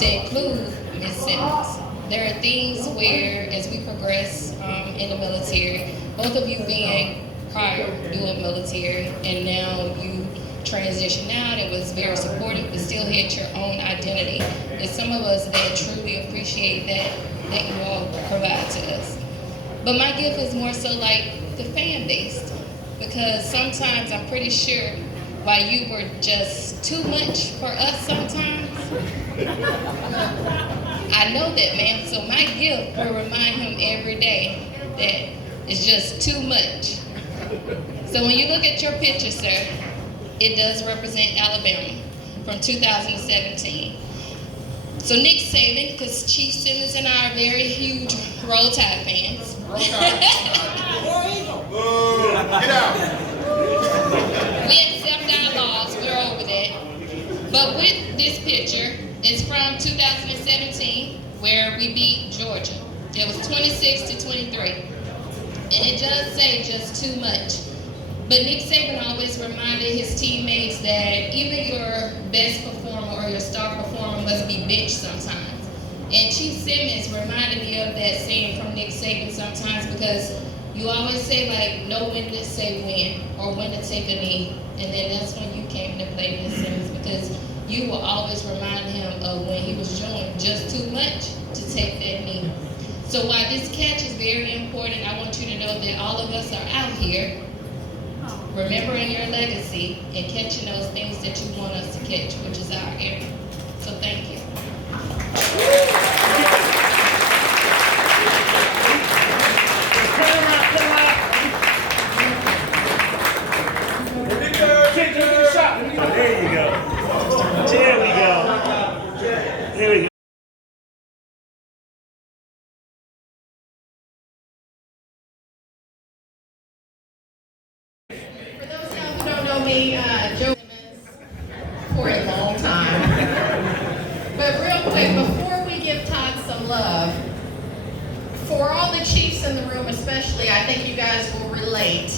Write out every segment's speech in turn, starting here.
to include Ms. Simmons. There are things where, as we progress in the military, both of you being prior doing military, and now you transitioned out and was very supportive, but still had your own identity. There's some of us that truly appreciate that you all provide to us. But my gift is more so like the fan base, because sometimes I'm pretty sure while you were just too much for us sometimes, I know that, man. So my gift will remind him every day that it's just too much. So when you look at your picture, sir, it does represent Alabama from 2017. So Nick Saban, because Chief Simmons and I are very huge Roll Tide fans. Get out. We accept our laws, we're over that. But with this picture, it's from 2017, where we beat Georgia. It was 26-23. And it does say just too much. But Nick Saban always reminded his teammates that even your best performer or your star performer must be benched sometimes. And Chief Simmons reminded me of that saying from Nick Saban sometimes, because you always say, like, know when to say when, or when to take a knee. And then that's when you came to play Ms. Simmons, because you will always remind him of when he was doing just too much to take that knee. So while this catch is very important, I want you to know that all of us are out here remembering your legacy and catching those things that you want us to catch, which is our air. So thank you. There you go. There we go. There we go. For those of y'all who don't know me, Joe Simmons for a long time. But real quick, before we give Todd some love, for all the Chiefs in the room especially, I think you guys will relate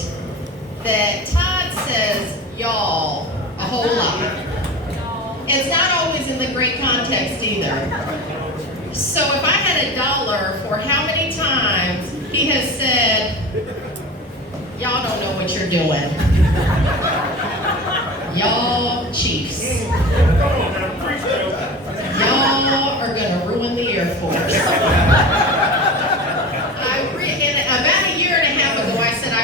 that Todd says y'all a whole lot. It's not always in the great context either. So if I had $1 for how many times he has said, y'all don't know what you're doing. Y'all Chiefs. Y'all are gonna ruin the Air Force. About a year and a half ago, I said, I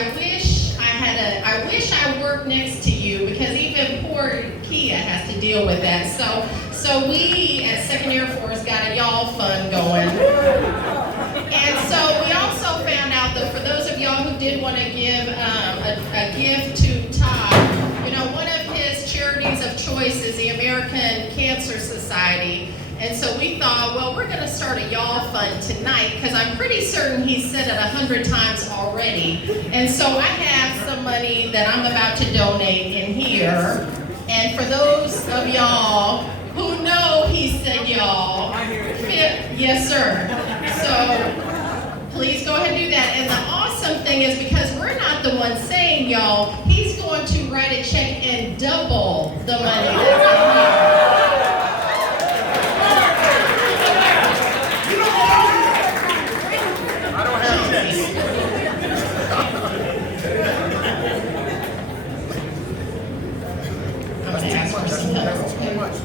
wish I worked next to you, because even poor Kia has to deal with that. So we at 2nd Air Force got a y'all fund going. And so we also found out that for those of y'all who did want to give a gift to Todd, you know, one of his charities of choice is the American Cancer Society. And so we thought, well, we're going to start a y'all fund tonight, because I'm pretty certain he's said it 100 times already. And so I have some money that I'm about to donate in here. And for those of y'all who know he said y'all, yes, sir. So please go ahead and do that. And the awesome thing is, because we're not the ones saying y'all, he's going to write a check and double the money that's in here. I don't have checks. I'm going to ask for some help. Too much.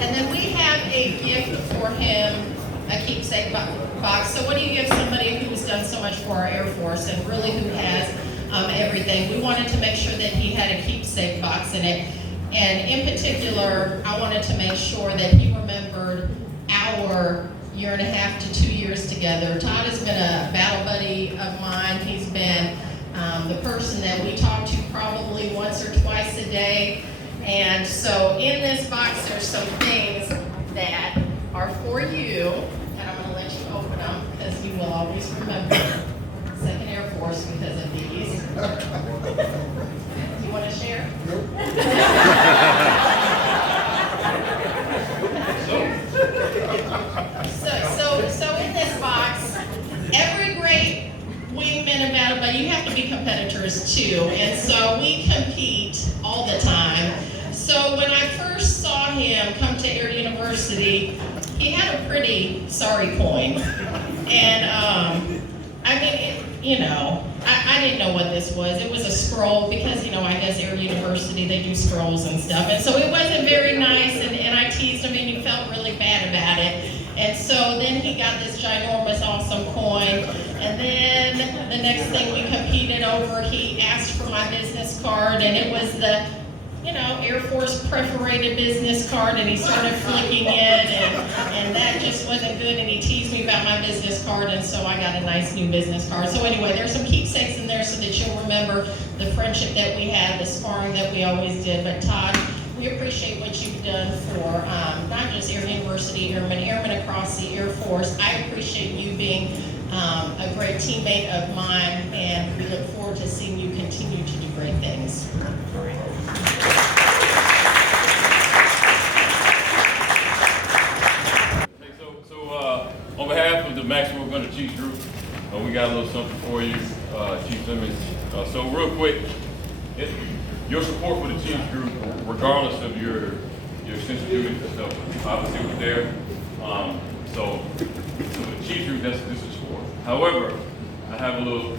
And then we have a gift for him, a keepsake box. So what do you give somebody who's done so much for our Air Force and really who has everything? We wanted to make sure that he had a keepsake box in it. And in particular, I wanted to make sure that he remembered our 1.5 to 2 years together. Todd has been a battle buddy of mine. He's been the person that we talk to probably once or twice a day. And so in this box, there's some things that are for you, and I'm going to let you open them because you will always remember 2nd Air Force because of these. You want to share? So in this box, every great wingman and battle buddy, you have to be competitors too, and so we compete all the time. So when I first saw him pretty sorry coin. And I mean, I didn't know what this was. It was a scroll because, I guess Air University, they do scrolls and stuff. And so it wasn't very nice, and I teased him, and he felt really bad about it. And so then he got this ginormous, awesome coin. And then the next thing we competed over, he asked for my business card, and it was the Air Force perforated business card, and he started flicking it, and that just wasn't good, and he teased me about my business card, and so I got a nice new business card. So anyway, there's some keepsakes in there so that you'll remember the friendship that we had, the sparring that we always did. But Todd, we appreciate what you've done for not just Air University, airmen across the Air Force. I appreciate you being a great teammate of mine, and we look forward to seeing you continue to do great things. On behalf of the Maxwell Gunner Chiefs Group, we got a little something for you, Chief Simmons. So real quick, your support for the Chiefs Group, regardless of your extensive duties and stuff, obviously was there. So for the Chiefs Group, this is support. However, I have a little,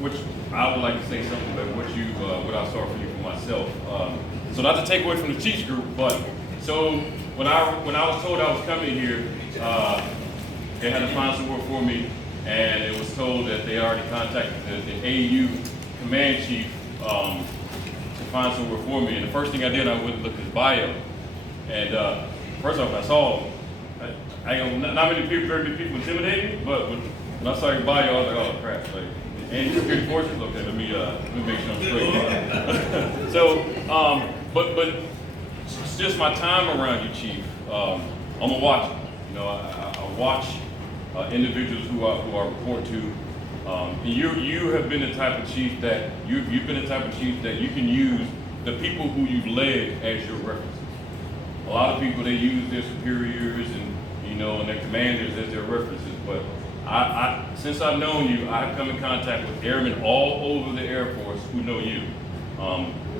which I would like to say something about what I saw for you for myself. So not to take away from the Chiefs Group, but so when I was told I was coming here, they had to find some work for me, and it was told that they already contacted the AU command chief to find some work for me. And the first thing I did, I went and looked at his bio. And first off, I saw, not very many people intimidated me, but when I saw your bio, I was like, oh crap, like, and security forces, okay, let me make sure I'm straight. So, but just my time around you, Chief, I'm a watcher. I watch individuals who I report to. You have been the type of chief that you've been the type of chief that you can use the people who you've led as your references. A lot of people, they use their superiors and their commanders as their references. But I since I've known you, I've come in contact with airmen all over the Air Force who know you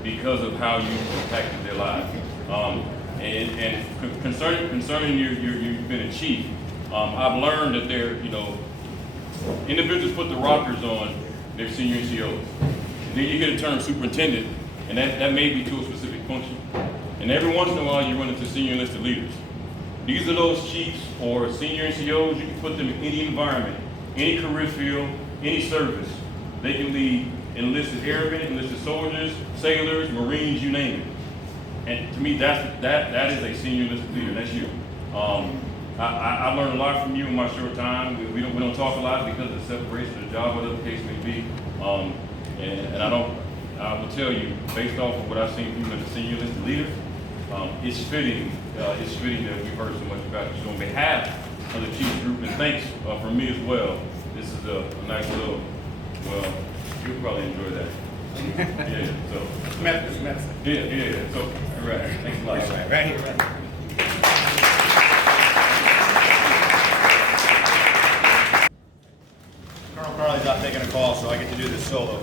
because of how you impacted their lives. And concerning you've been a chief, I've learned that individuals put the rockers on their senior NCOs. And then you get a term superintendent, and that may be to a specific function. And every once in a while you run into senior enlisted leaders. These are those chiefs or senior NCOs, you can put them in any environment, any career field, any service. They can lead enlisted airmen, enlisted soldiers, sailors, Marines, you name it. And to me, that is a senior enlisted leader. That's you. I learned a lot from you in my short time. We don't talk a lot because of the separation of the job, whatever the case may be. And I will tell you, based off of what I've seen from you as a senior enlisted leader, it's fitting that we've heard so much about you. So on behalf of the Chiefs Group, and thanks from me as well. This is a nice little. Well, you'll probably enjoy that. Yeah. So. Medicine. Yeah. So, all right. Thanks a lot. Right here. Colonel Carley's not taking a call, so I get to do this solo.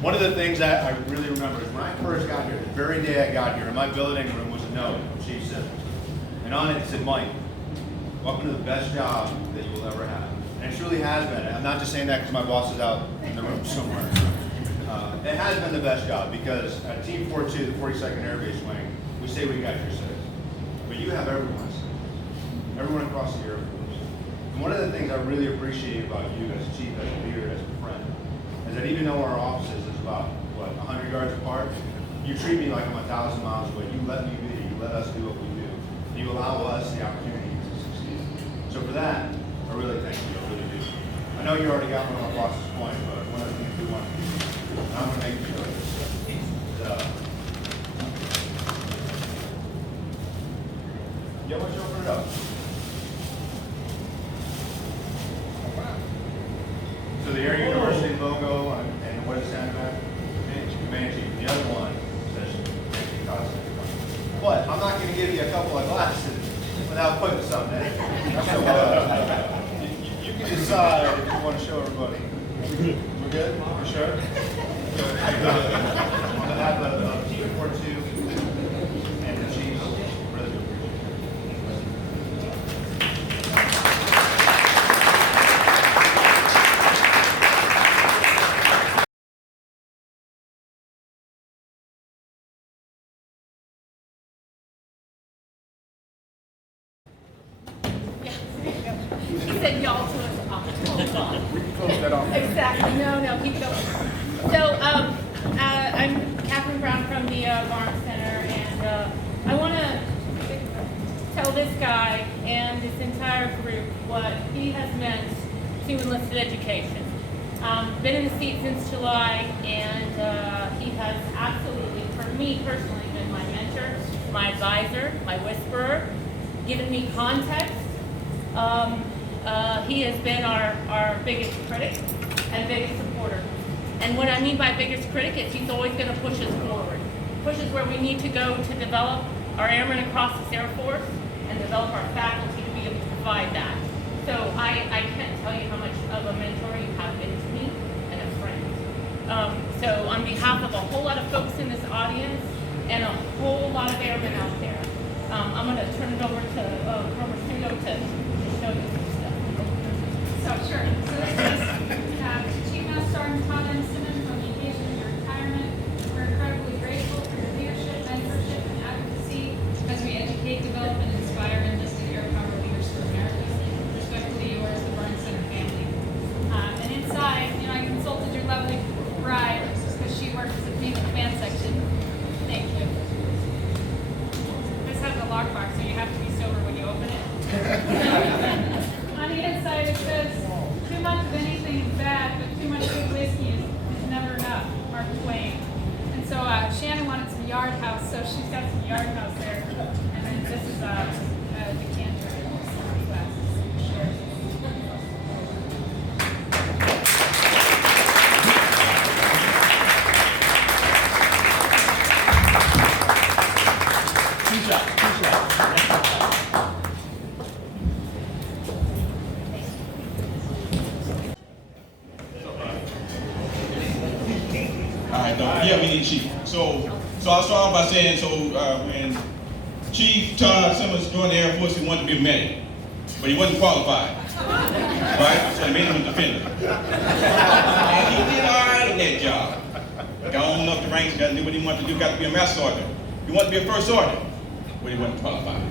One of the things that I really remember is when I first got here, the very day I got here, in my billeting room was a note from Chief Simmons. And on it said, Mike, welcome to the best job that you will ever have. And it truly has been. I'm not just saying that because my boss is out in the room somewhere. It has been the best job because at Team 42, the 42nd Air Base Wing, we say we got your six. But you have everyone's. Everyone across the Air Force. And one of the things I really appreciate about you as a chief, as a leader, as a friend, is that even though our offices is about, 100 yards apart, you treat me like I'm 1,000 miles away. You let me be. You let us do what we do. You allow us the opportunity to succeed. So for that, I really thank you. I really do. I know you already got one of my boss's point, but one of the things we want to do, and I'm going to make sure is, yeah, why don't you open it up? So the Air University logo and what is that about? Command Chief. The other one says Command Chief Todd Simmons. But I'm not going to give you a couple of glasses without putting something in. So you can decide if you want to show everybody. We're good? For sure? On behalf of Team 42 and the Chiefs, really do appreciate it. He said y'all to us. Hold on. We can close that off. Exactly. No, keep going. So, I'm Catherine Brown from the Barnes Center, and I want to tell this guy and this entire group what he has meant to enlisted education. Been in the seat since July, and he has absolutely, for me personally, been my mentor, my advisor, my whisperer, given me context. He has been our biggest critic and biggest supporter. And what I mean by biggest critic is he's always going to push us forward. Push us where we need to go to develop our airmen across this Air Force and develop our faculty to be able to provide that. So I can't tell you how much of a mentor you have been to me and a friend. So on behalf of a whole lot of folks in this audience and a whole lot of airmen out there, I'm going to turn it over to Robert Studo to show you some stuff. So sure. So this is Chief Master Sergeant Todd Simmons on the occasion of your retirement. We're incredibly grateful for your leadership, mentorship, and advocacy as we educate, develop, and inspire enlisted air power leaders for America. Respectfully yours, the Barnes Center family. And inside, I consulted your lovely bride because she works at the command section. Thank you. This has a lockbox, so you have to be sober when you open it. On the inside, it says, too much of anything is bad, but too much good whiskey is never enough. Mark Twain. And so Shannon wanted some Yard House, so she's got some Yard House there. And then this is a decanter and some glasses. Sure. Yeah, we need Chief. So I'll start off by saying, when Chief Todd Simmons joined the Air Force, he wanted to be a medic, but he wasn't qualified, right? So they made him a defender. And he did all right in that job. Got on up the ranks, got to do what he wanted to do, got to be a master sergeant. He wanted to be a first sergeant, but he wasn't qualified.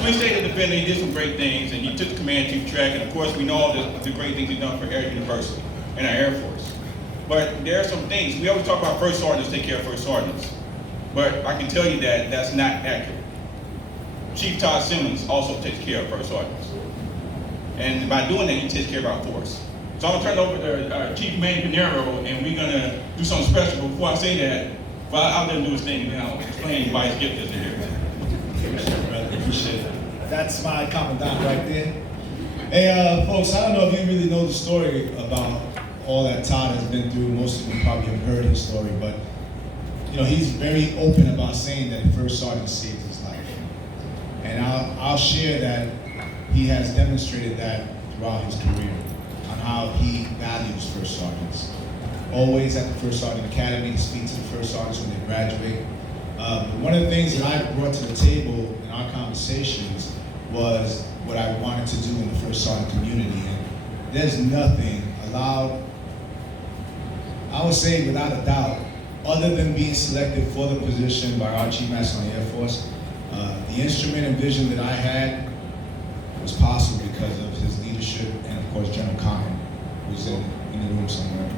So he stayed a defender, he did some great things, and he took the command chief track, and of course we know all the great things he's done for Air University and our Air Force. But there are some things, we always talk about first sergeants take care of first sergeants, but I can tell you that that's not accurate. Chief Todd Simmons also takes care of first sergeants. And by doing that, he takes care of our force. So I'm gonna turn it over to Chief Manny Pinero, and we're gonna do something special. But before I say that, well, I'll let him do his thing, and then I'll explain why his gift is in here. Appreciate it. That's my commandant right there. Hey, folks, I don't know if you really know the story about all that Todd has been through. Most of you probably have heard his story, but he's very open about saying that first sergeant saved his life. And I'll share that he has demonstrated that throughout his career on how he values first sergeants. Always at the First Sergeant Academy, he speaks to the first sergeants when they graduate. One of the things that I brought to the table in our conversations was what I wanted to do in the first sergeant community. And there's nothing allowed, I would say without a doubt, other than being selected for the position by our Chief Master on the Air Force, the instrument and vision that I had was possible because of his leadership and of course General Cotton, who's in the room somewhere.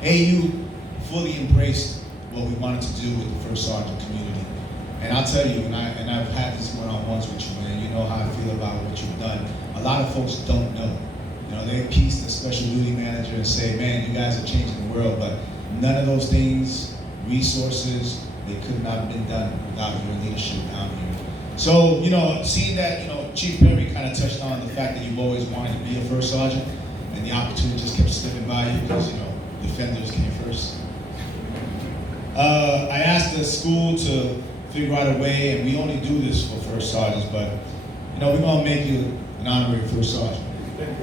AU fully embraced what we wanted to do with the first sergeant community. And I'll tell you, and I've had this one-on-ones with you, and you know how I feel about what you've done. A lot of folks don't know. They piece the special duty manager and say, man, you guys are changing the world, but none of those things, resources, they could not have been done without your leadership down here. So, seeing that, Chief Perry kind of touched on the fact that you've always wanted to be a first sergeant, and the opportunity just kept slipping by you because, defenders came first. I asked the school to figure out a way, and we only do this for first sergeants, but, we're gonna make you an honorary first sergeant. And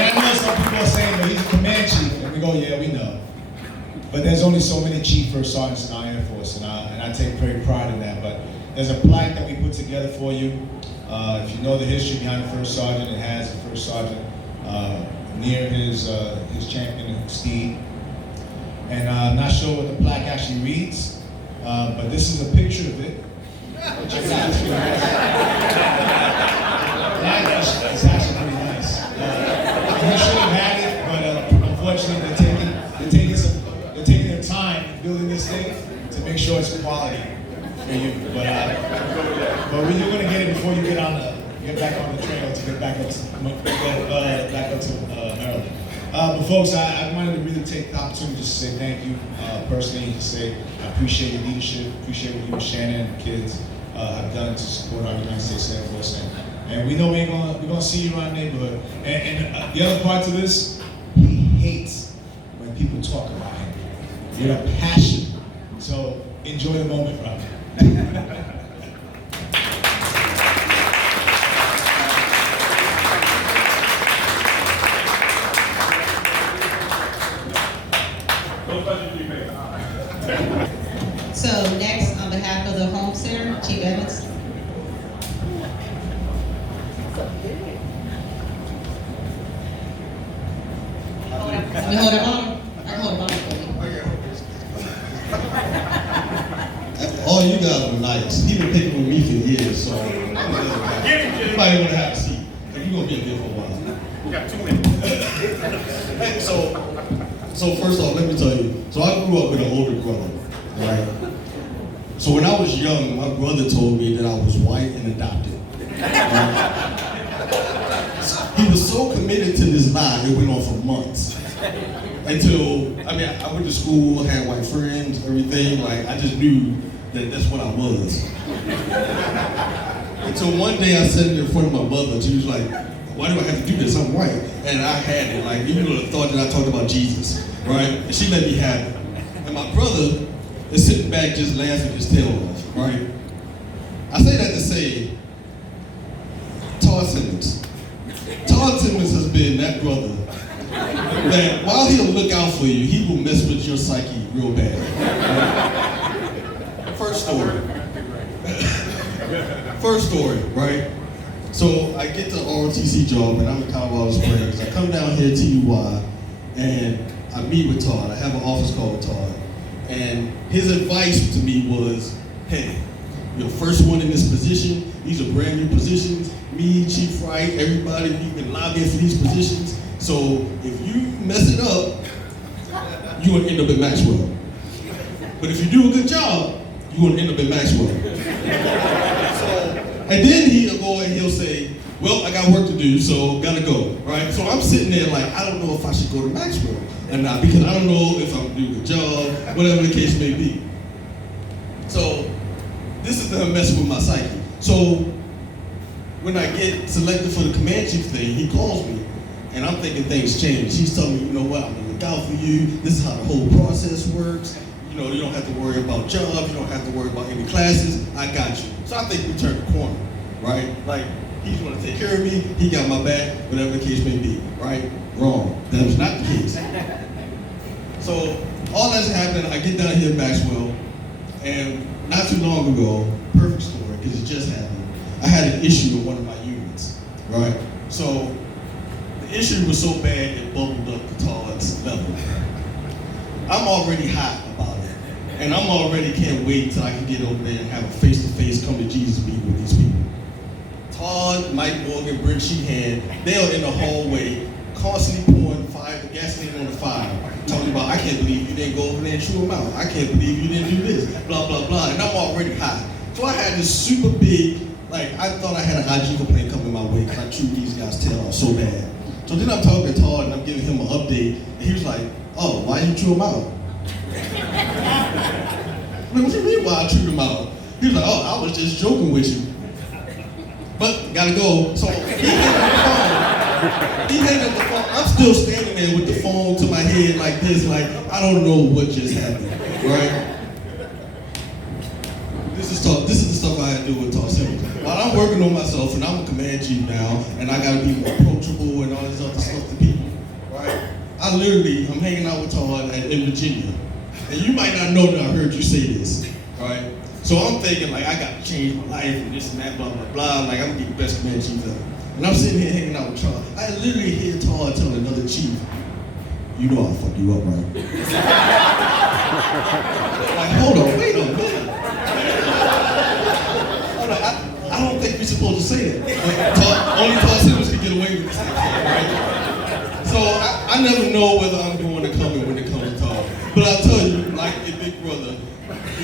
I know some people are saying, well, he's a command chief, and we go, yeah, we know. But there's only so many chief first sergeants in our Air Force, and I take very pride in that. But there's a plaque that we put together for you. If you know the history behind the first sergeant, it has the first sergeant near his champion steed. And I'm not sure what the plaque actually reads, but this is a picture of it. It's actually pretty nice. You should have had it, but unfortunately they're taking their time building this thing to make sure it's quality for you. But you're gonna get it before you get back on the trail to get back up to Maryland. But folks, I wanted to really take the opportunity just to say thank you personally, to say I appreciate your leadership, appreciate what you and Shannon and the kids have done to support our United States Air Force. And we know we're gonna see you around the neighborhood. And the other part to this, he hates when people talk about him. You're a passion. So enjoy the moment, Rob. So next, on behalf of the Home Center, Chief Evans. Let me hold it on. I can hold it on for you. All you guys are nice. He's been picking with me for years, so anybody want to have a seat. You're gonna be in here for a while. We got 2 minutes. Hey, so first off, let me tell you. So I grew up with an older brother, right? So when I was young, my brother told me that I was white and adopted. Right? He was so committed to this lie, it went on for months. Until, I went to school, had white friends, everything, like, I just knew that that's what I was. Until one day I sat in front of my mother, she was like, why do I have to do this? I'm white. And I had it, like, you would have thought that I talked about Jesus, right? And she let me have it. And my brother is sitting back just laughing his tail off, right? I say that to say, Todd Simmons. Todd Simmons has been that brother that while he'll look out for you, he will mess with your psyche real bad. Right? First story, right? So I get the ROTC job and I'm in Colorado Springs. I come down here to UI and I meet with Todd. I have an office call with Todd. And his advice to me was, hey, you're the first one in this position. These are brand new positions. Me, Chief Wright, everybody, we've been lobbying for these positions. So if you mess it up, you're gonna end up at Maxwell. But if you do a good job, you're gonna end up at Maxwell. And then he'll go and he'll say, well, I got work to do, so gotta go, right? So I'm sitting there like, I don't know if I should go to Maxwell or not, because I don't know if I'm gonna do a good job, whatever the case may be. So this is gonna mess with my psyche. So when I get selected for the command chief thing, he calls me, and I'm thinking things change. He's telling me, you know what, I'm gonna look out for you. This is how the whole process works. You know, you don't have to worry about jobs. You don't have to worry about any classes. I got you. So I think we turned the corner, right? Like, he's gonna take care of me. He got my back, whatever the case may be, right? Wrong. That was not the case. So all that's happened, I get down here at Maxwell, and not too long ago, perfect story, because it just happened, I had an issue with one of my units, right? So the issue was so bad it bubbled up to Todd's level. I'm already hot about it, and I'm already can't wait till I can get over there and have a face-to-face come to Jesus meeting with these people. Todd, Mike Morgan, Brent Sheehan, they are in the hallway constantly pouring gasoline on the fire, talking about, I can't believe you didn't go over there and chew them out. I can't believe you didn't do this, blah, blah, blah, and I'm already hot. So I had this super big, like, I thought I had an IG complaint coming my way because I chewed these guys' tail off so bad. So then I'm talking to Todd and I'm giving him an update, and he was like, oh, why you chew them out? I'm like, what do you mean why I chewed them out? He was like, oh, I was just joking with you. But gotta go. So he hung up the phone. He hung up the phone. I'm still standing there with the phone to my head like this, like, I don't know what just happened, right? This is the stuff I had to do with Todd Simmons. While I'm working on myself, and I'm a command chief now, and I gotta be more approachable and all this other stuff to people, right? I'm hanging out with Todd in Virginia. And you might not know that I heard you say this, right? So I'm thinking, like, I gotta change my life and this and that, blah, blah, blah. Like, I'm gonna be the best command chief ever. And I'm sitting here hanging out with Todd. I literally hear Todd tell another chief, you know I'll fuck you up, right? Like, hold on, wait a minute. he's supposed to say that. Only Todd Simmons can get away with this thing, right? So I never know whether I'm going to come in when it comes to Todd. But I'll tell you, like a big brother,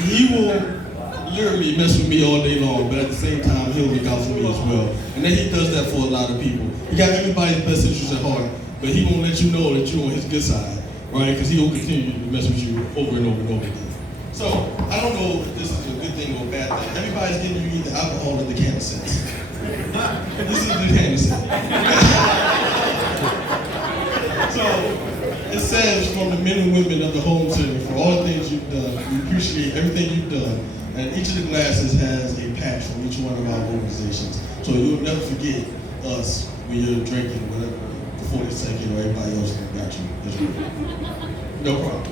he will literally mess with me all day long, but at the same time, he'll look out for me as well. And then he does that for a lot of people. He got everybody's best interest at heart, but he won't let you know that you're on his good side, right? Because he'll continue to mess with you over and over and over again. So, I don't know if this is a good thing or a bad thing. Everybody's getting you either alcohol or the canvas sense. This is the canvas sense. So, it says from the men and women of the home center, for all the things you've done, we appreciate everything you've done. And each of the glasses has a patch from each one of our organizations. So you'll never forget us when you're drinking whatever, the 42nd or everybody else got you. That's right. No problem.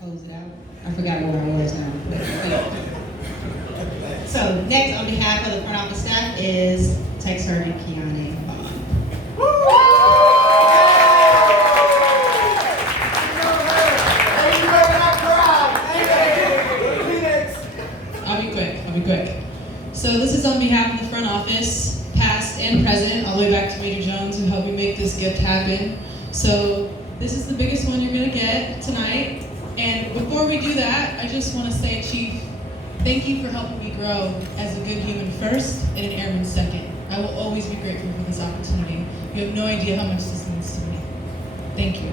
Close it out. I forgot where I was now. So next, on behalf of the front office staff, is Tech Sergeant Kiane Bond. I'll be quick. So this is on behalf of the front office, past and present, all the way back to Major Jones, who helped me make this gift happen. So this is the biggest one you're gonna get tonight. And before we do that, I just wanna say, Chief, thank you for helping me grow as a good human first and an airman second. I will always be grateful for this opportunity. You have no idea how much this means to me. Thank you.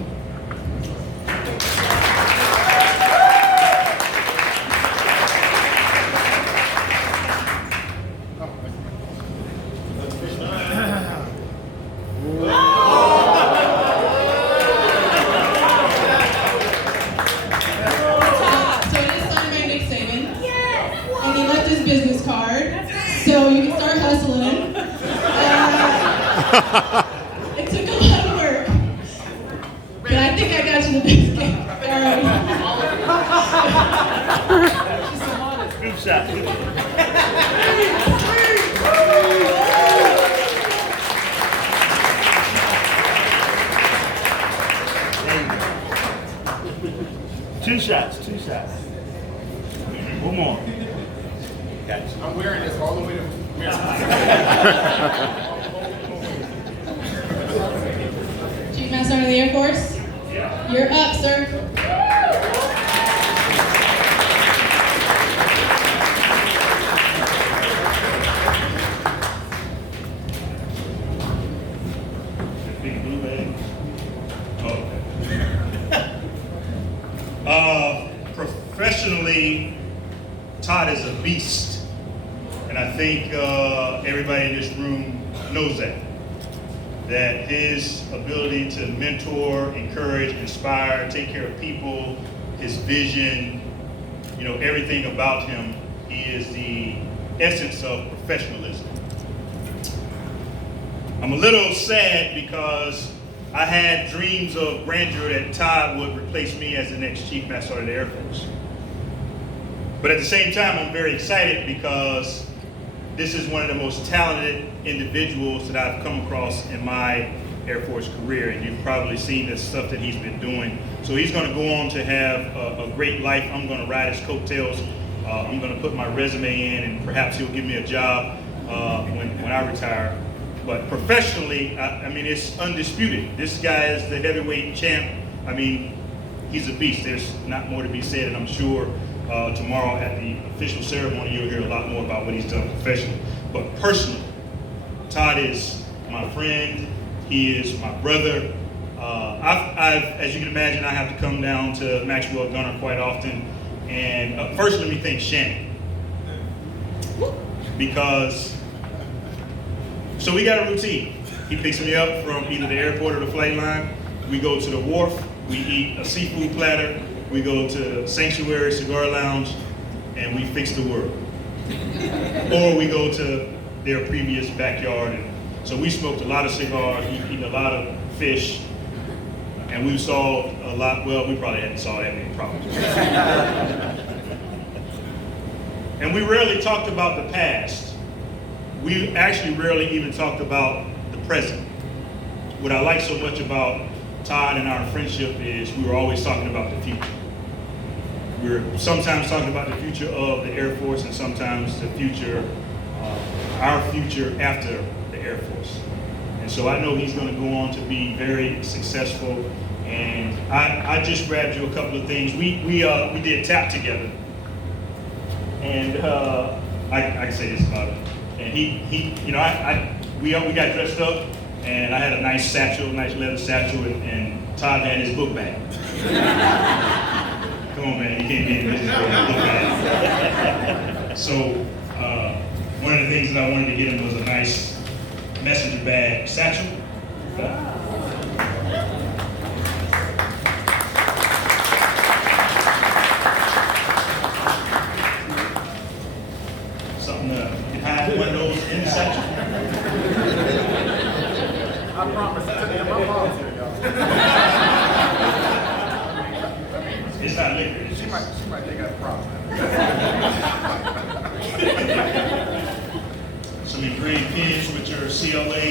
Business card, so you can start hustling. It took a lot of work, but I think I got you the best gift. Good shot. Two shots. One more. I'm wearing this all the way to Chief Master Sergeant of the Air Force, you're up, sir. Big blue bag. Professionally, Todd is a beast. And I think everybody in this room knows that. That his ability to mentor, encourage, inspire, take care of people, his vision, you know, everything about him, he is the essence of professionalism. I'm a little sad because I had dreams of grandeur that Todd would replace me as the next Chief Master Sergeant of the Air Force. But at the same time, I'm very excited because this is one of the most talented individuals that I've come across in my Air Force career, and you've probably seen the stuff that he's been doing. So he's going to go on to have a great life. I'm going to ride his coattails. I'm going to put my resume in, and perhaps he'll give me a job when I retire. But professionally, I mean, it's undisputed. This guy is the heavyweight champ. I mean, he's a beast. There's not more to be said, and I'm sure tomorrow at the official ceremony, you'll hear a lot more about what he's done professionally. But personally, Todd is my friend. He is my brother. As you can imagine, I have to come down to Maxwell Gunner quite often. And first, let me thank Shannon. Because, so we got a routine. He picks me up from either the airport or the flight line. We go to the wharf. We eat a seafood platter. We go to Sanctuary Cigar Lounge, and we fix the world. Or we go to their previous backyard. And so we smoked a lot of cigars, we eat a lot of fish, and we solved a lot. Well, we probably hadn't solved that many problems. And we rarely talked about the past. We actually rarely even talked about the present. what I like so much about Todd and our friendship is we were always talking about the future. We're sometimes talking about the future of the Air Force and sometimes the future, our future after the Air Force. And so I know he's going to go on to be very successful. And I just grabbed you a couple of things. We did tap together, and I can say this about it. And he you know, we got dressed up, and I had a nice satchel, nice leather satchel, and Todd had his book bag. Come on, man, you can't be in business with a book bag. So one of the things that I wanted to get him was a nice messenger bag satchel. Something you can hide one of those in the satchel. I promise that's in my policy, y'all. It's not liquor. She might think that's a problem. Some engraved pins with your CLA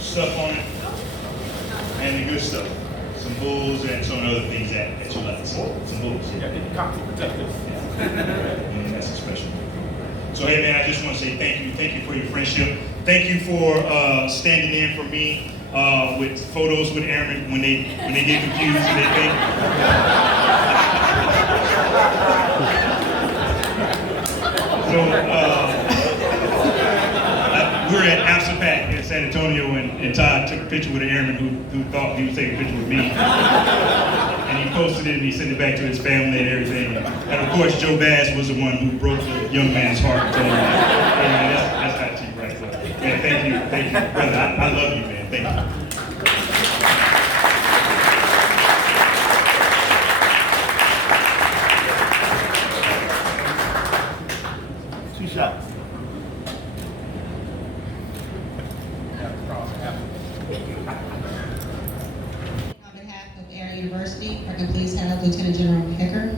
stuff on it, and the good stuff. Some bulls and some other things that you like. Some bulls. Yeah, get the cops to protect this. And that's a special. So hey man, I just want to say thank you for your friendship. Thank you for standing in for me with photos with airmen when they get confused and they think. So we were at AFSAPAC in San Antonio, and Todd took a picture with an airman who thought he was taking a picture with me. And he posted it and he sent it back to his family and everything. And of course, Joe Bass was the one who broke the young man's heart and told him, hey man, that's not cheap, right? So, man, thank you, brother. I love you, man. Thank you. 2 shots. On behalf of Air University, if I can please have Lieutenant General Hecker.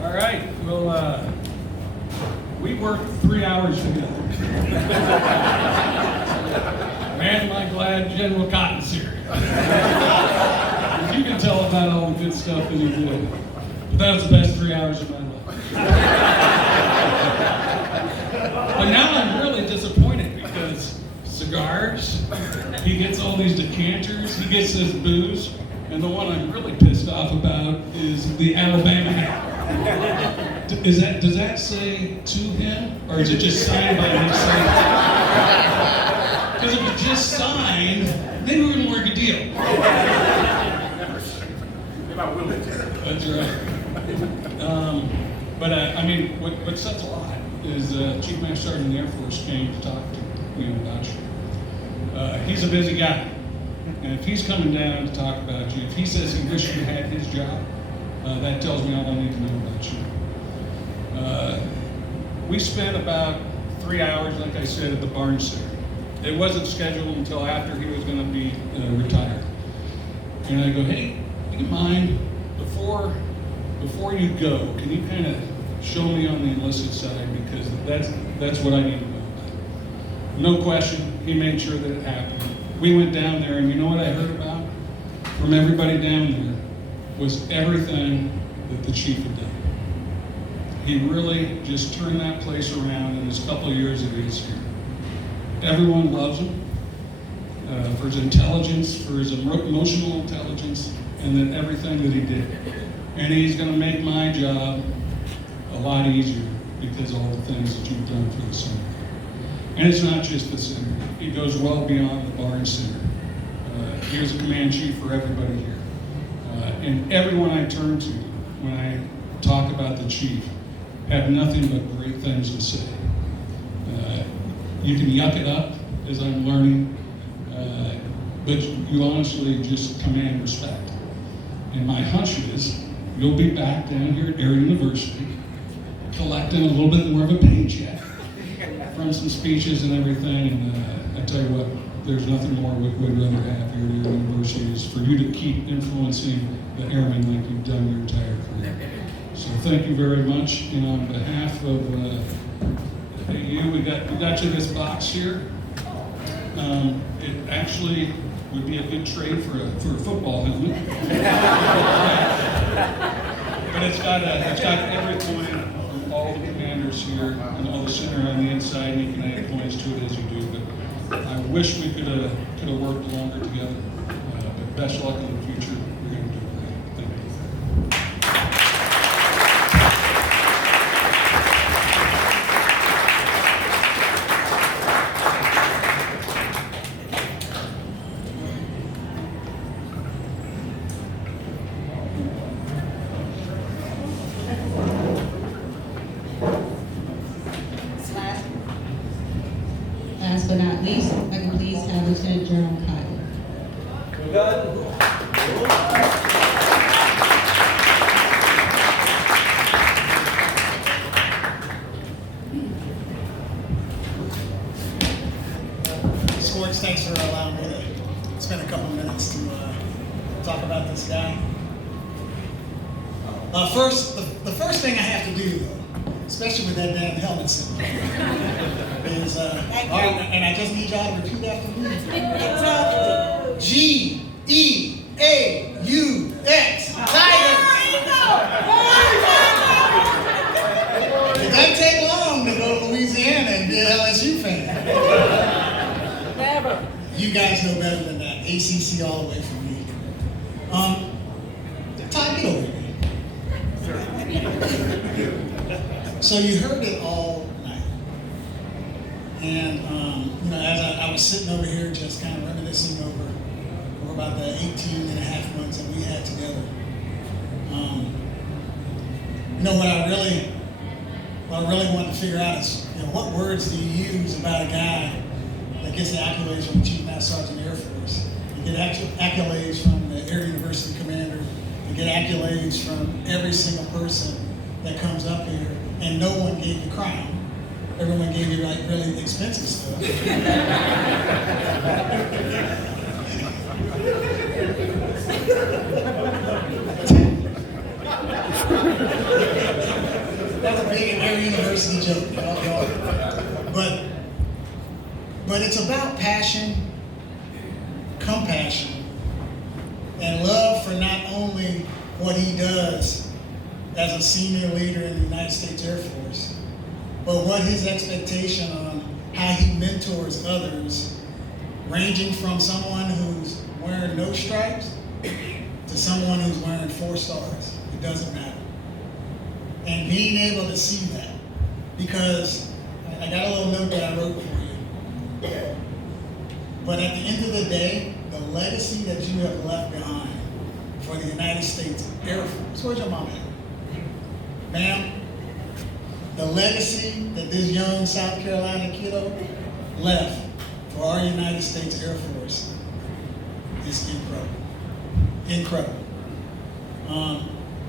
All right, well, we worked 3 hours together. Man, am I glad General Cotton's here. You can tell about all the good stuff that he did. But that was the best 3 hours of my life. But now I'm really disappointed because cigars, he gets all these decanters, he gets this booze, and the one I'm really pissed off about is the Alabama hat. Does that say to him, or is it just signed by himself? Because if it's just signed, then we're gonna work a deal. That's right. But I mean, what sets a lot is Chief Master Sergeant of the Air Force came to talk to me about you. He's a busy guy, and if he's coming down to talk about you, if he says he wishes you had his job, that tells me all I need to know about you. We spent about 3 hours, like I said, at the barn center. It wasn't scheduled until after he was going to be retired. And I go, hey, do you mind, before you go, can you kind of show me on the enlisted side, because that's what I need to know about. No question, he made sure that it happened. We went down there, and you know what I heard about from everybody down there was everything that the chief had done. He really just turned that place around in his couple of years that he was here. Everyone loves him for his intelligence, for his emotional intelligence, and then everything that he did. And he's going to make my job a lot easier because of all the things that you've done for the center. And it's not just the center. It goes well beyond the barn center. He was a command chief for everybody here. And everyone I turn to when I talk about the chief have nothing but great things to say. You can yuck it up, as I'm learning, but you honestly just command respect. And my hunch is you'll be back down here at Air University collecting a little bit more of a paycheck from some speeches and everything. And I tell you what, there's nothing more we'd rather have here at your university is for you to keep influencing the airmen like you've done your entire career. So thank you very much, and on behalf of you, we got you this box here. It actually would be a good trade for a football helmet. But it's got every point from all the commanders here and all the center on the inside, and you can add points to it as you do. But I wish we could have worked longer together. But best luck in the future. You're going to do great. Thank you. Last but not least, I can please have Lieutenant General Kyle. Sports, thanks for allowing me to spend a couple minutes to talk about this guy. The first thing I have to do, though, especially with that damn helmet symbol, is, all right, and I just need y'all to repeat after me. G-E-A-U-X, Tigers! It doesn't take long to go to Louisiana and be an LSU fan. Never. You guys know better than that. ACC all the way from me. Todd, get over here. So you heard it all night. And, as I was sitting over here just kind of reminiscing over about the 18 and a half months that we had together, what I really wanted to figure out is, what words do you use about a guy that gets the accolades from the Chief Master Sergeant Air Force? You get accolades from the Air University Commander. You get accolades from every single person that comes up here, and no one gave you crown. Everyone gave you like really expensive stuff. That's a big Air University joke, y'all. But it's about passion, compassion, and love for not only what he does as a senior leader in the United States Air Force, but what his expectation on how he mentors others, ranging from someone who's wearing no stripes to someone who's wearing 4 stars. It doesn't matter. And being able to see that, because I got a little note that I wrote for you. But at the end of the day, the legacy that you have left behind for the United States Air Force. Where's your mom at? Ma'am, the legacy that this young South Carolina kiddo left for our United States Air Force is incredible. Incredible.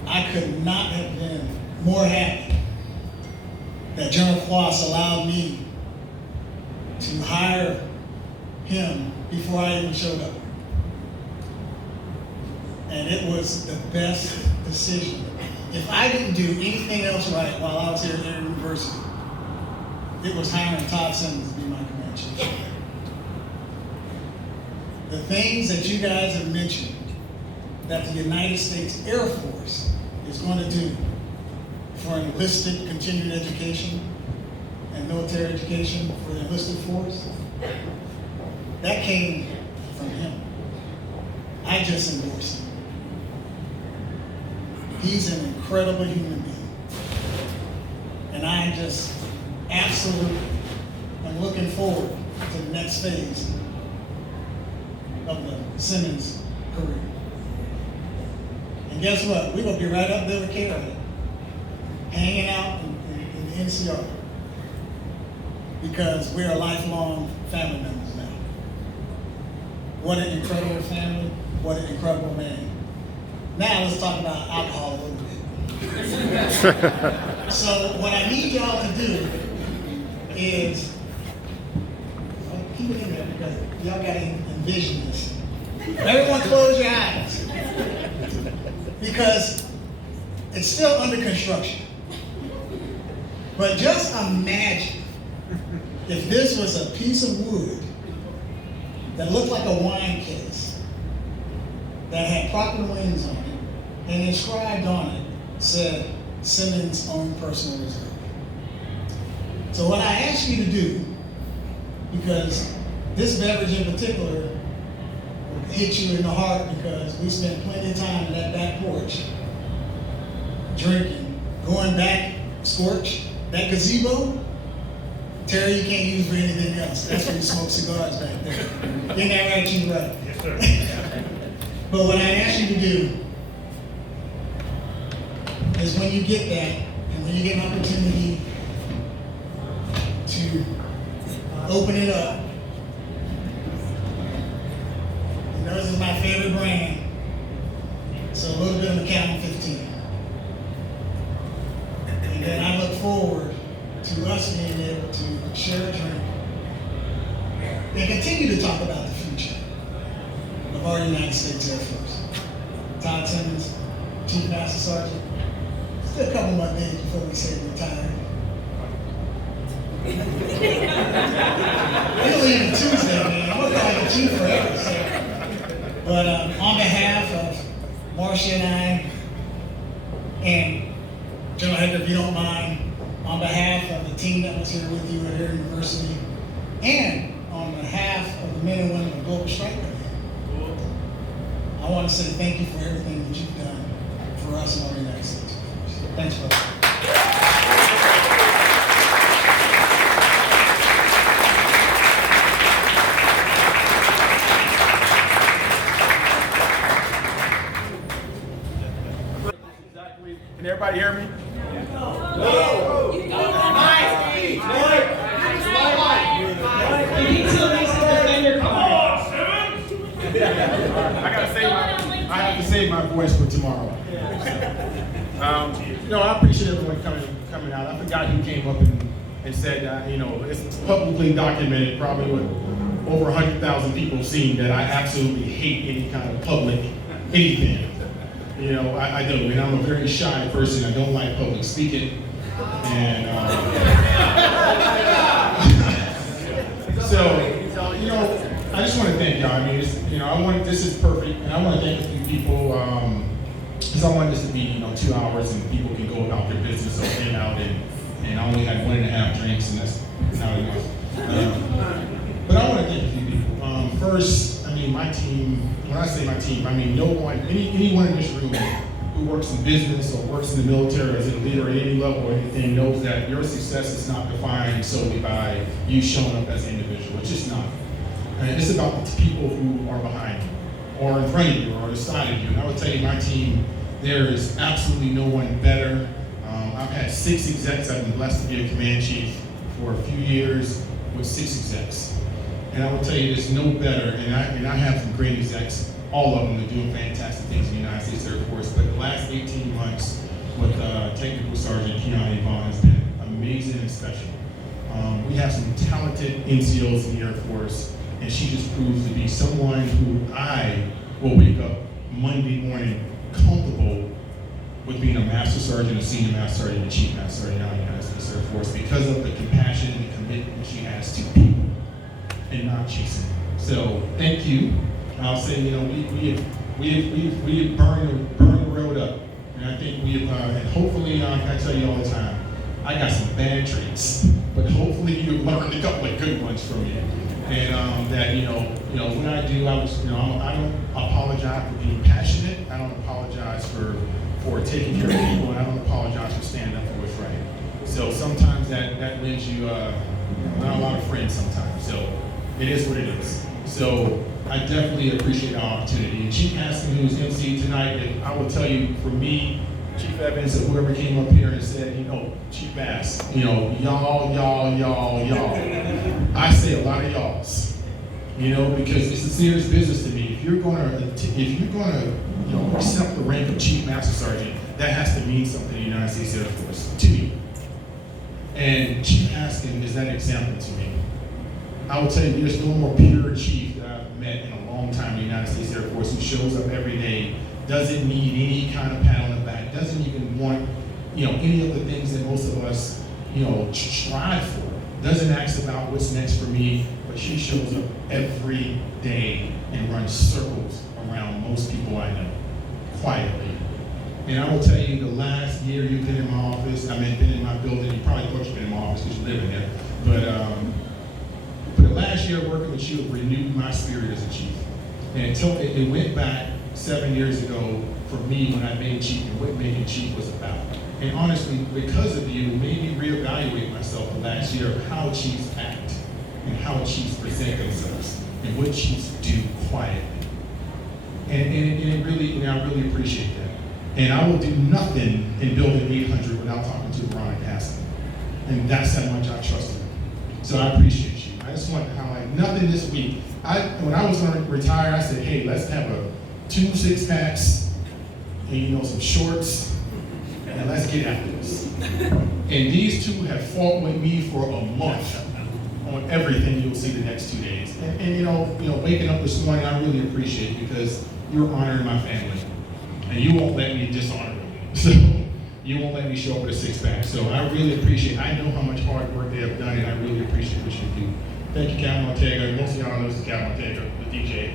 I could not have been more happy that General Quas allowed me to hire him before I even showed up. And it was the best decision. If I didn't do anything else right while I was here at Air University, it was hiring Todd Simmons to be my command chief. The things that you guys have mentioned that the United States Air Force is going to do for enlisted continuing education and military education for the enlisted force, that came from him. I just endorsed him. He's an incredible human being. And I just absolutely am looking forward to the next phase of the Simmons career. And guess what? We're going to be right up there with Carrie, hanging out in the NCR, because we're lifelong family members now. What an incredible family. What an incredible man. Now let's talk about alcohol a little bit. So what I need y'all to do is, keep keep it in there because y'all gotta envision this. Everyone close your eyes. Because it's still under construction. But just imagine if this was a piece of wood that looked like a wine case that had proper wings on it and inscribed on it said Simmons' own personal reserve. So what I ask you to do, because this beverage in particular will hit you in the heart because we spent plenty of time in that back porch drinking, going back, Scorch, that gazebo, Terry, you can't use for anything else. That's where you smoke cigars back there. Isn't that right, Chief? Right? Yes, sir. But what I ask you to do is when you get that, and when you get an opportunity to open it up, you know this is my favorite brand, so a little bit of Macallan 15. And then I look forward to us being able to share a drink and continue to talk about the future of our United States Air Force. Todd Simmons, Chief Master Sergeant. Still a couple more days before we say retire. We're leaving Tuesday, man. I'm gonna call you Chief forever. So. But on behalf of Marcia and I, and General Hector, if you don't mind, on behalf of the team that was here with you at Air University, and on behalf of the men and women of Global Strike Command, I want to say thank you for everything that you've done for us in our United States Air Force. Thanks, brother. Can everybody hear me? I have to save my voice for tomorrow. I appreciate everyone coming out. I forgot who came up and said, it's publicly documented, probably with over 100,000 people seen that I absolutely hate any kind of public anything. I do, and I'm a very shy person. I don't like public speaking, and I just want to thank y'all. I mean, this is perfect, and I want to thank a few people because I want this to be 2 hours and people can go about their business or hang out, and I only had 1.5 drinks, and that's not enough. But I want to thank a few people. First, my team. When I say my team, I mean no one, anyone in this room who works in business or works in the military or is a leader at any level or anything knows that your success is not defined solely by you showing up as an individual. It's just not. And it's about the people who are behind you or in front of you or beside of you. And I would tell you, my team, there is absolutely no one better. I've had 6 execs. I've been blessed to be a command chief for a few years with 6 execs. And I will tell you, there's no better, and I have some great execs, all of them are doing fantastic things in the United States Air Force, but the last 18 months with Technical Sergeant Keon Vaughn has been amazing and special. We have some talented NCOs in the Air Force, and she just proves to be someone who I will wake up Monday morning comfortable with being a Master Sergeant, a Senior Master Sergeant, and Chief Master Sergeant now in the United States Air Force because of the compassion and commitment she has to people and not chasing. So thank you. I'll say, we have burned the road up, and I think we have, and hopefully, I tell you all the time, I got some bad traits, but hopefully you learned a couple of good ones from me, and that what I do, I don't apologize for being passionate. I don't apologize for taking care of people, and I don't apologize for standing up for what's right. So sometimes that wins you not a lot of friends sometimes. So. It is what it is. So I definitely appreciate the opportunity. And Chief Haskin, who's MC tonight, I will tell you, for me, Chief Evans, or whoever came up here and said, Chief Bass, y'all. I say a lot of y'alls, because it's a serious business to me. If you're gonna, accept the rank of Chief Master Sergeant, that has to mean something in the United States Air Force to me. And Chief Haskin is that example to me. I will tell you, there's no more pure chief that I've met in a long time in the United States Air Force who shows up every day, doesn't need any kind of pat on the back, doesn't even want, any of the things that most of us, strive for. Doesn't ask about what's next for me, but she shows up every day and runs circles around most people I know, quietly. And I will tell you, the last year you've been in my office, been in my building, you probably thought you've been in my office because you live in there, but the last year working with you renewed my spirit as a chief. And it went back 7 years ago for me when I made chief and what making chief was about. And honestly, because of you, it made me reevaluate myself the last year of how chiefs act and how chiefs present themselves and what chiefs do quietly. And I really appreciate that. And I will do nothing in building 800 without talking to Veronica Haskell. And that's how much I trust her. So I appreciate you. I just want to highlight nothing this week. When I was going to retire, I said, hey, let's have 2 6-packs and some shorts. And let's get after this. And these two have fought with me for a month on everything you'll see the next 2 days. And waking up this morning, I really appreciate it because you're honoring my family. And you won't let me dishonor them. So you won't let me show up with a 6-pack. So I really appreciate it. I know how much hard work they have done, and I really appreciate what you do. Thank you, Captain Ortega. Most of y'all know this is Captain Ortega, the DJ.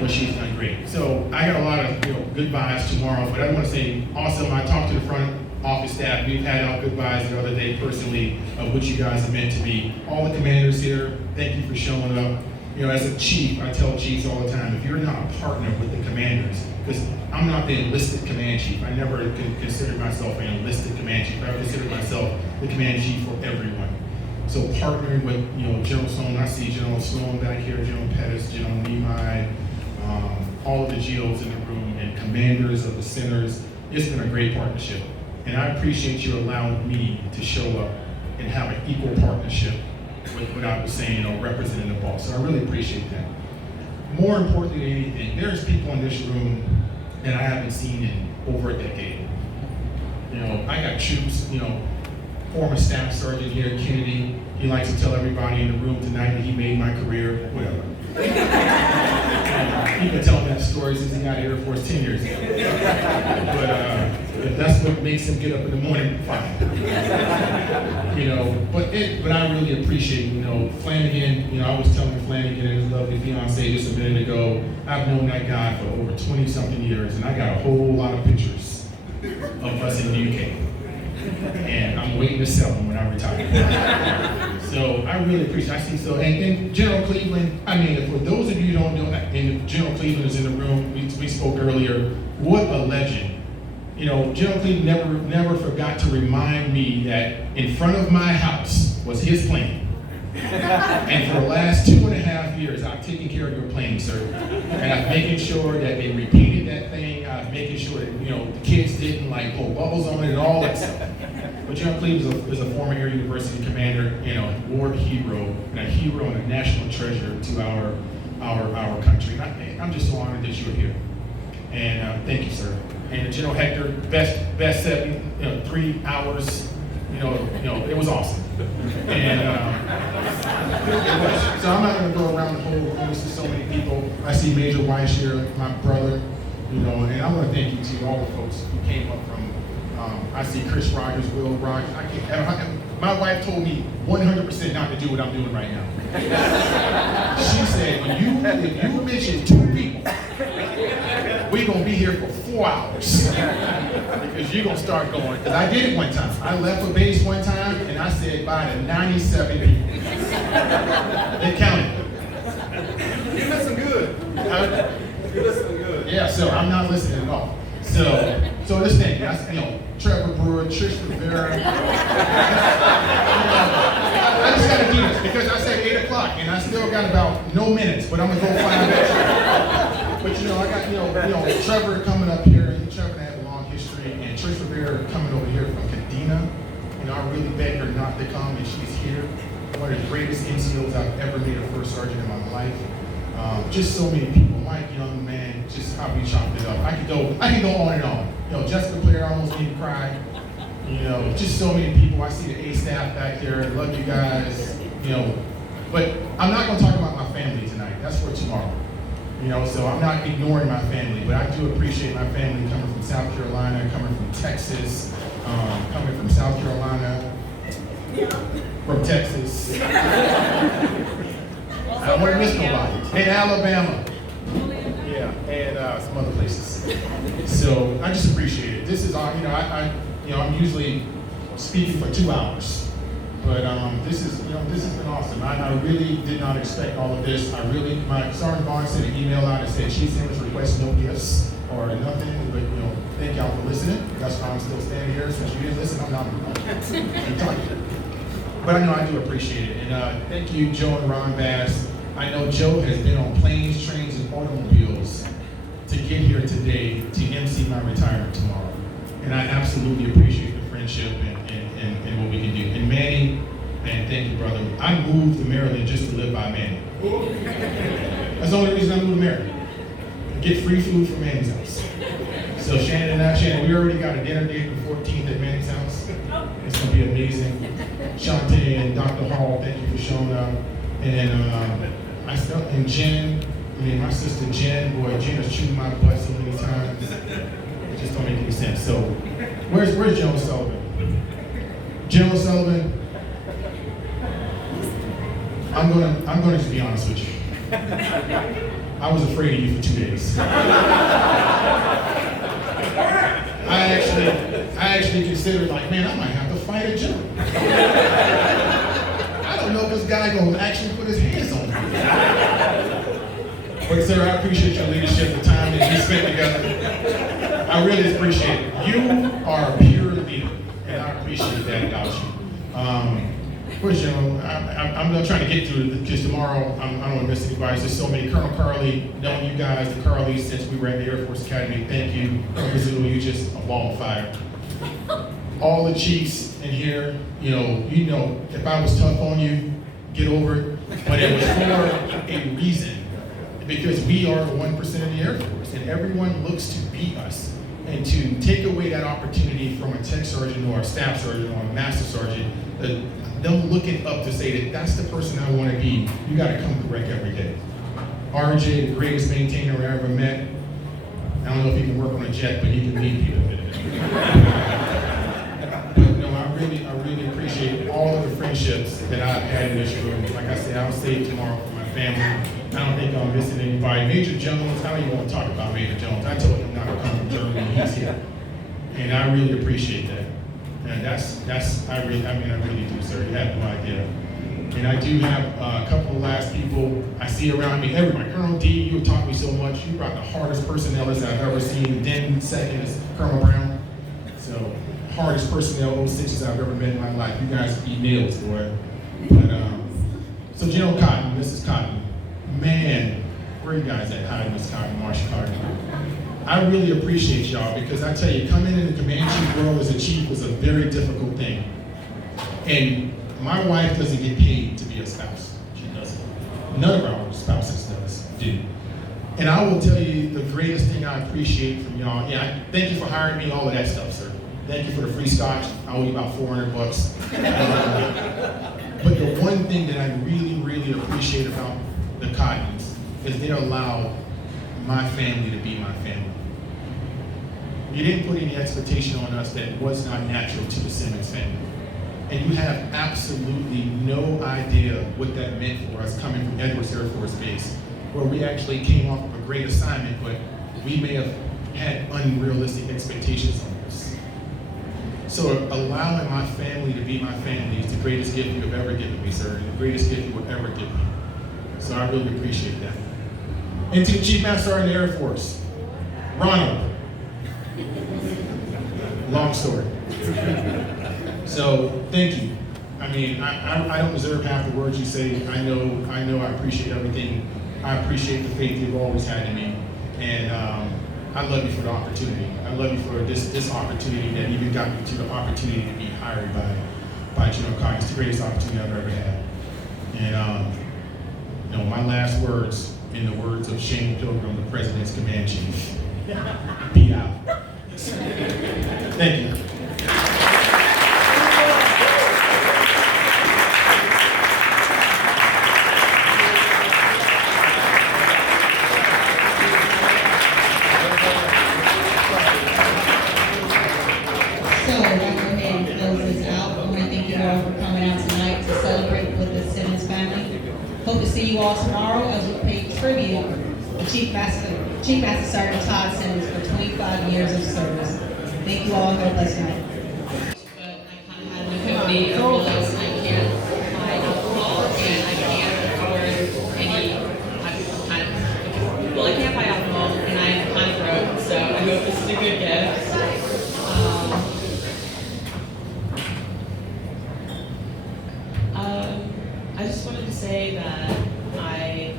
But she's done great. So I got a lot of good buys tomorrow, but I want to say also I talked to the front office staff. We've had our goodbyes the other day personally of what you guys have meant to me. All the commanders here, thank you for showing up. As a chief, I tell chiefs all the time, if you're not a partner with the commanders, because I'm not the enlisted command chief. I never considered myself an enlisted command chief. I consider myself the command chief for everyone. So partnering with General Sloan, I see General Sloan back here, General Pettis, General Nemai, all of the GOs in the room, and commanders of the centers. It's been a great partnership. And I appreciate you allowing me to show up and have an equal partnership with what I was saying, representing the boss. So I really appreciate that. More importantly than anything, there's people in this room that I haven't seen in over a decade. I got troops, former staff sergeant here at Kennedy. He likes to tell everybody in the room tonight that he made my career, whatever. He been telling that story since he got Air Force 10 years ago. But if that's what makes him get up in the morning, fine. But I really appreciate, Flanagan, I was telling Flanagan and his lovely fiance just a minute ago, I've known that guy for over 20-something years, and I got a whole lot of pictures of us in the UK. And I'm waiting to sell them when I retire. So I really appreciate it. And General Cleveland, for those of you who don't know, and General Cleveland is in the room, we spoke earlier, what a legend. General Cleveland never forgot to remind me that in front of my house was his plane. And for the last 2.5 years, I've taken care of your plane, sir. And I'm making sure that they repeated that thing. I'm making sure that, the kids didn't pull bubbles on it and all that stuff. But General Cleveland is a former Air University commander, war hero, and a hero and a national treasure to our country. I'm just so honored that you're here. And thank you, sir. And General Hector, best 3 hours. It was awesome. And it was. So I'm not going to go around the whole room. This is so many people. I see Major Weiss here, my brother. And I want to thank you to all the folks who came up from. I see Chris Rogers, Will Rogers. My wife told me 100% not to do what I'm doing right now. She said, if you mention 2 people, we're going to be here for 4 hours. Because you're going to start going. Because I did it one time. I left a base one time, and I said bye to 97 people. They counted. You listen good. You listen good. Yeah, so I'm not listening at all. So this thing, Trevor Brewer, Trish Rivera. I just got to do this because I said 8 o'clock, and I still got about no minutes, but I'm going to go 5 extra. But I got, Trevor coming up here. Trevor and I have a long history, and Trish Rivera coming over here from Kadena. I really begged her not to come, and she's here. One of the greatest NCOs I've ever made a first sergeant in my life. Just so many people. Mike Young, man, just how we chopped it up. I could go on and on. Jessica Blair almost made me cry. Just so many people. I see the A staff back there. I love you guys. But I'm not going to talk about my family tonight. That's for tomorrow. You know, so I'm not ignoring my family, but I do appreciate my family coming from South Carolina, coming from Texas, coming from South Carolina, from Texas. I don't want to miss nobody. And Alabama. Yeah, and some other places. So I just appreciate it. This is, I'm usually speaking for 2 hours, but this has been awesome. I really did not expect all of this. My Sergeant Barnes sent an email out and said Chief Simmons requests no gifts or nothing, but thank y'all for listening. That's why I'm still standing here. Since you didn't listen, I'm not talking. But I know I do appreciate it. And thank you, Joe and Ron Bass. I know Joe has been on planes, trains, and automobiles to get here today to MC my retirement tomorrow. And I absolutely appreciate the friendship and what we can do. And Manny, man, thank you, brother. I moved to Maryland just to live by Manny. That's the only reason I moved to Maryland. Get free food from Manny's house. So Shannon, we already got a dinner date the 14th at Manny's house. It's gonna be amazing. Shantae and Dr. Hall, thank you for showing up. And Jen, my sister Jen, boy, Jen has chewed my butt so many times. It just don't make any sense. So, where's Joan Sullivan? Joan Sullivan, I'm gonna just be honest with you. I was afraid of you for 2 days. I actually considered, like, man, I might have to fight a Joe. I don't know if this guy gonna actually put his hands on me. But sir, I appreciate your leadership, the time that we spent together. I really appreciate it. You are a pure leader, and I appreciate that about you. Where's Joe? I'm not trying to get through it because tomorrow I don't want to miss anybody. There's so many. Colonel Carley, knowing you guys, the Carleys, since we were at the Air Force Academy, thank you. Colonel Zulu, you just a ball of fire. All the chiefs in here, if I was tough on you, get over it. But it was for a reason. Because we are 1% of the Air Force, and everyone looks to beat us. And to take away that opportunity from a tech sergeant or a staff sergeant or a master sergeant, them looking up to say that that's the person I want to be, you got to come correct every day. RJ, the greatest maintainer I ever met. I don't know if he can work on a jet, but he can lead people. But no, I really appreciate all of the friendships that I've had in this room. Like I said, I'll save tomorrow for my family. I don't think I'm missing anybody. Major Jones, I don't even want to talk about Major Jones. I told him not to come from Germany. He's here. And I really appreciate that. And I really do, sir. You have no idea. And I do have a couple of last people I see around me. Everybody, Colonel D, you have taught me so much. You brought the hardest personnelist I've ever seen. Then second is Colonel Brown. So, hardest personnel, those stitches I've ever met in my life. You guys be nails, boy. But, so General Cotton, Mrs. Cotton, man, where are you guys at? Hi, Mrs. Cotton, Marshall Cotton. I really appreciate y'all because I tell you, coming in the command chief world as a chief was a very difficult thing. And my wife doesn't get paid to be a spouse. She doesn't. None of our spouses do. And I will tell you the greatest thing I appreciate from y'all. Yeah, thank you for hiring me, all of that stuff, sir. Thank you for the free scotch. I owe you about $400. But the one thing that I really, really appreciate about the Cottons is they allow my family to be my family. You didn't put any expectation on us that was not natural to the Simmons family. And you have absolutely no idea what that meant for us coming from Edwards Air Force Base, where we actually came off of a great assignment, but we may have had unrealistic expectations on us. So allowing my family to be my family is the greatest gift you have ever given me, sir, and the greatest gift you will ever give me. So I really appreciate that. And to the Chief Master Sergeant of the Air Force, Ronald. Long story. So thank you. I mean, I don't deserve half the words you say. I know I appreciate everything. I appreciate the faith you've always had in me. And I love you for the opportunity. I love you for this opportunity that even got me to the opportunity to be hired by General Cotton. It's the greatest opportunity I've ever had. And my last words, in the words of Shane Pilgrim, the President's Command Chief, be out. Thank you. you all tomorrow as we pay tribute to Chief Master Sergeant Todd Simmons for 25 years of service. Thank you all. Have a blessed night. But I kind of had an epiphany. I realized I can't buy alcohol and I can't afford any. I can't buy alcohol and I'm kind of broke, so I hope this is a good gift. I just wanted to say that I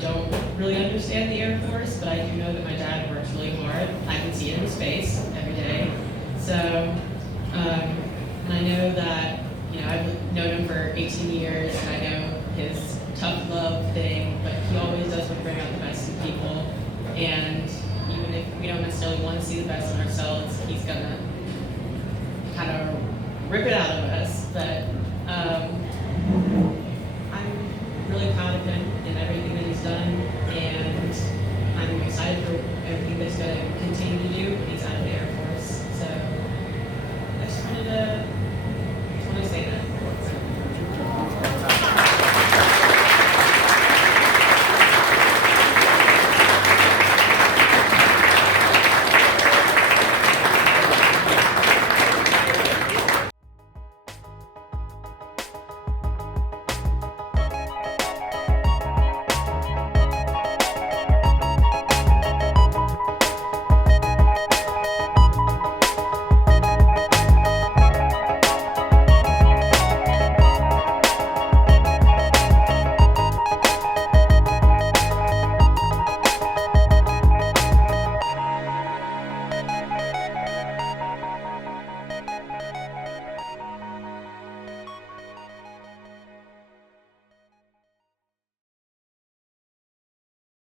don't really understand the Air Force, but I do know that my dad works really hard. I can see it in his face every day. So, and I know that, you know, I've known him for 18 years, and I know his tough love thing, but he always does want to bring out the best in people. And even if we don't necessarily want to see the best in ourselves, he's gonna kind of rip it out of